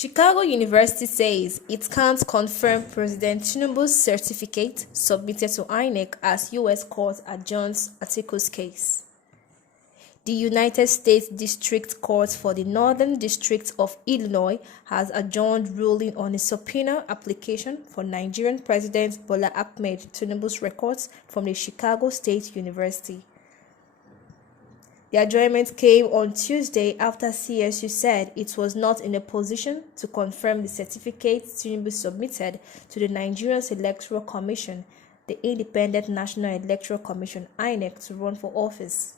Chicago University says it can't confirm President Tinubu's certificate submitted to INEC as U.S. court adjourns Atiku's case. The United States District Court for the Northern District of Illinois has adjourned ruling on a subpoena application for Nigerian President Bola Ahmed Tinubu's records from the Chicago State University. The adjournment came on Tuesday after CSU said it was not in a position to confirm the certificate Tinubu submitted to the Nigerian Electoral Commission, the Independent National Electoral Commission (INEC), to run for office.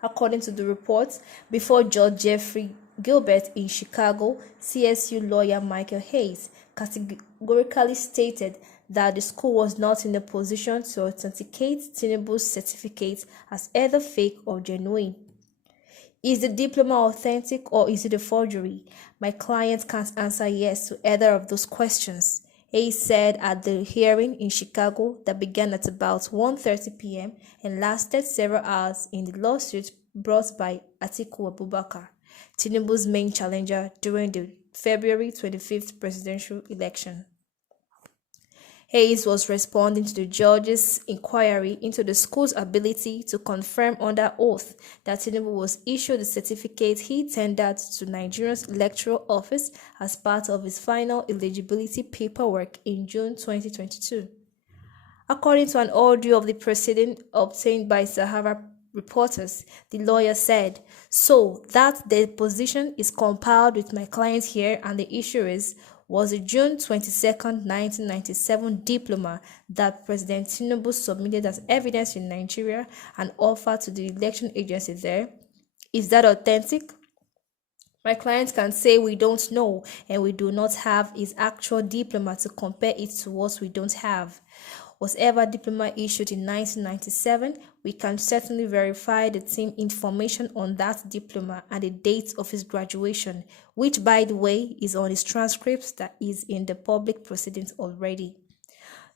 According to the report, before Judge Jeffrey Gilbert in Chicago, CSU lawyer Michael Hayes categorically stated that the school was not in a position to authenticate Tinubu's certificate as either fake or genuine. Is the diploma authentic or is it a forgery? My client can't answer yes to either of those questions, Hayes said at the hearing in Chicago that began at about 1:30 p.m. and lasted several hours in the lawsuit brought by Atiku Abubakar, Tinubu's main challenger during the February 25th presidential election. Hayes was responding to the judge's inquiry into the school's ability to confirm under oath that Tinubu was issued the certificate he tendered to Nigeria's electoral office as part of his final eligibility paperwork in June 2022. According to an audio of the proceeding obtained by Sahara reporters, the lawyer said, "So that the position is compiled with my client here, and the issue is, was the June 22, 1997 diploma that President Tinubu submitted as evidence in Nigeria and offered to the election agency there. Is that authentic?" My client can say we don't know and we do not have his actual diploma to compare it to what we don't have. Whatever diploma issued in 1997, we can certainly verify the team information on that diploma and the date of his graduation, which, by the way, is on his transcripts that is in the public proceedings already.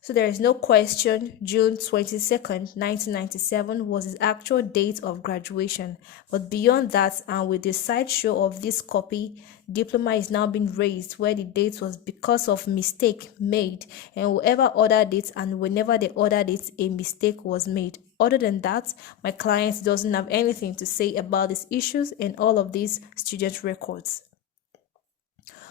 So there is no question June 22nd, 1997 was his actual date of graduation. But beyond that, and with the sideshow of this copy, diploma is now being raised where the date was because of mistake made, and whoever ordered it and whenever they ordered it, a mistake was made. Other than that, my client doesn't have anything to say about these issues and all of these student records.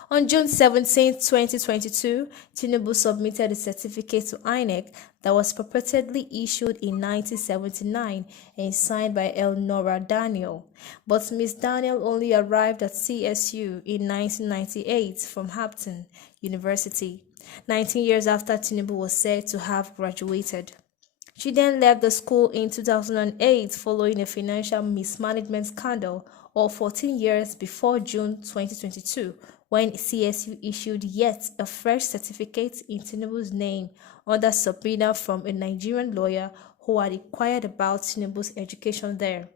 On June 17, 2022, Tinubu submitted a certificate to INEC that was purportedly issued in 1979 and signed by Elnora Daniel. But Ms. Daniel only arrived at CSU in 1998 from Hampton University, 19 years after Tinubu was said to have graduated. She then left the school in 2008 following a financial mismanagement scandal, or 14 years before June 2022, when CSU issued yet a fresh certificate in Tinubu's name under subpoena from a Nigerian lawyer who had inquired about Tinubu's education there.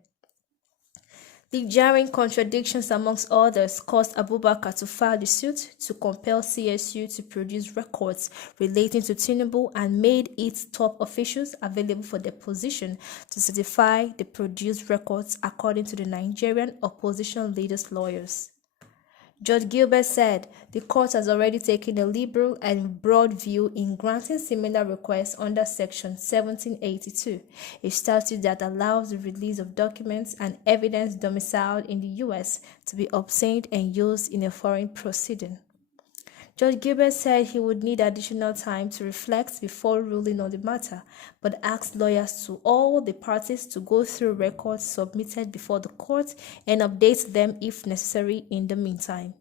The jarring contradictions, amongst others, caused Abubakar to file the suit to compel CSU to produce records relating to Tinubu and made its top officials available for deposition to certify the produced records, according to the Nigerian opposition leader's lawyers. Judge Gilbert said the court has already taken a liberal and broad view in granting similar requests under Section 1782, a statute that allows the release of documents and evidence domiciled in the U.S. to be obtained and used in a foreign proceeding. Judge Gilbert said he would need additional time to reflect before ruling on the matter, but asked lawyers to all the parties to go through records submitted before the court and update them if necessary in the meantime.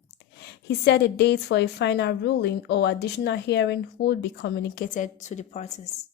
He said a date for a final ruling or additional hearing would be communicated to the parties.